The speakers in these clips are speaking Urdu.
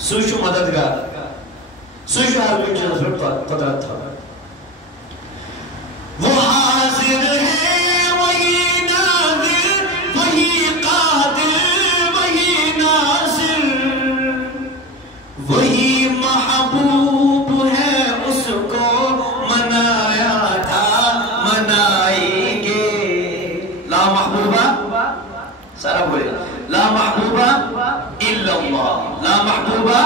سوشو مددگار سوشو ہر کوئی چیز پر قدرت تھا وہ حاضر ہے وہی ناظر وہی قادر وہی ناصر وہی محبوب ہے اس کو منایا تھا منائیں گے لا محبوبہ سارا بولے لا محبوبہ الا اللہ لا محبوبہ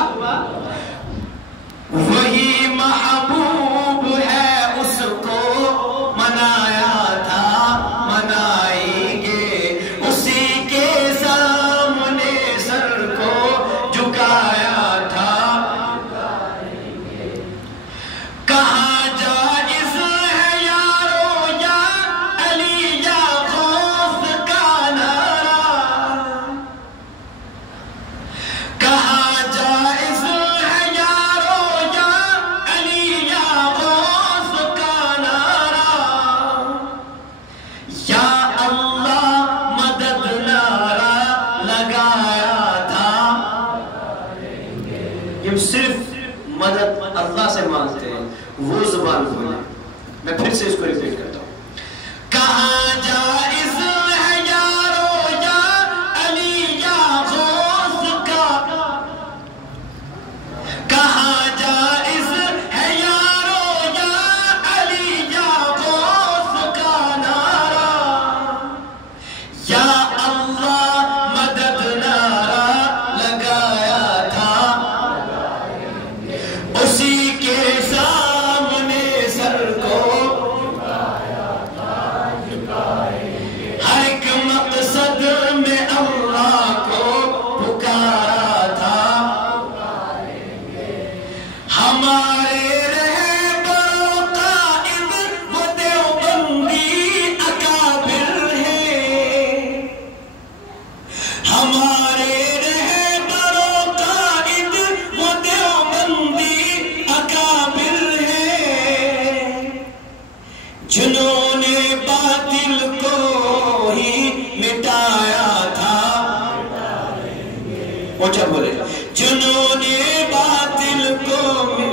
وہی محبوب ہے اس کو منایا تھا منائیں گے اسی کے سامنے سر کو جھکایا تھا کہاں جائز ہے یارو یا علی یا غوث کا نعرہ کہاں جائز ہے یارو یا علی یا غوث کا نعرہ یا اللہ مدد نعرہ لگایا تھا یہ صرف مدد اللہ سے مانگتے ہیں وہ زبان بولیں میں پھر سے اس کو ریپیٹ کرتا ہوں کہاں جائز ہے یارو یا علی یا غوث کا کہاں جائز ہے یارو یا علی یا غوث کا نعرہ یا اللہ مدد نعرہ لگایا تھا اسی کے سامنے سر کو ہر ایک مقصد میں اللہ کو پکارا تھا ہمارے رہبر قائد وہ دیوبندی اکابر ہیں ہمارے رہبر قائد وہ دیوبندی اکابر ہیں جنہوں نے باطل کو ہی مٹایا تھا اونچا بولے جنہوں نے باطل کو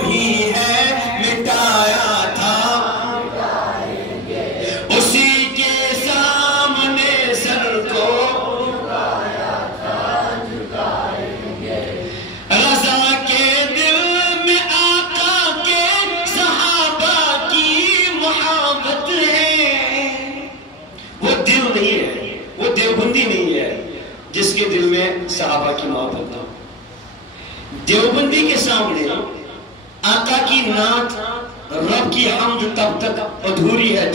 ہی ہے مٹایا تھا اسی کے سامنے سر کو رضا کے دل میں آقا کے صحابہ کی محبت ہے وہ دل نہیں ہے وہ دیوبندی نہیں ہے جس کے دل میں صحابہ کی محبت ہو دیوبندی کے سامنے آقا کی نعت رب کی حمد تب تک ادھوری ہے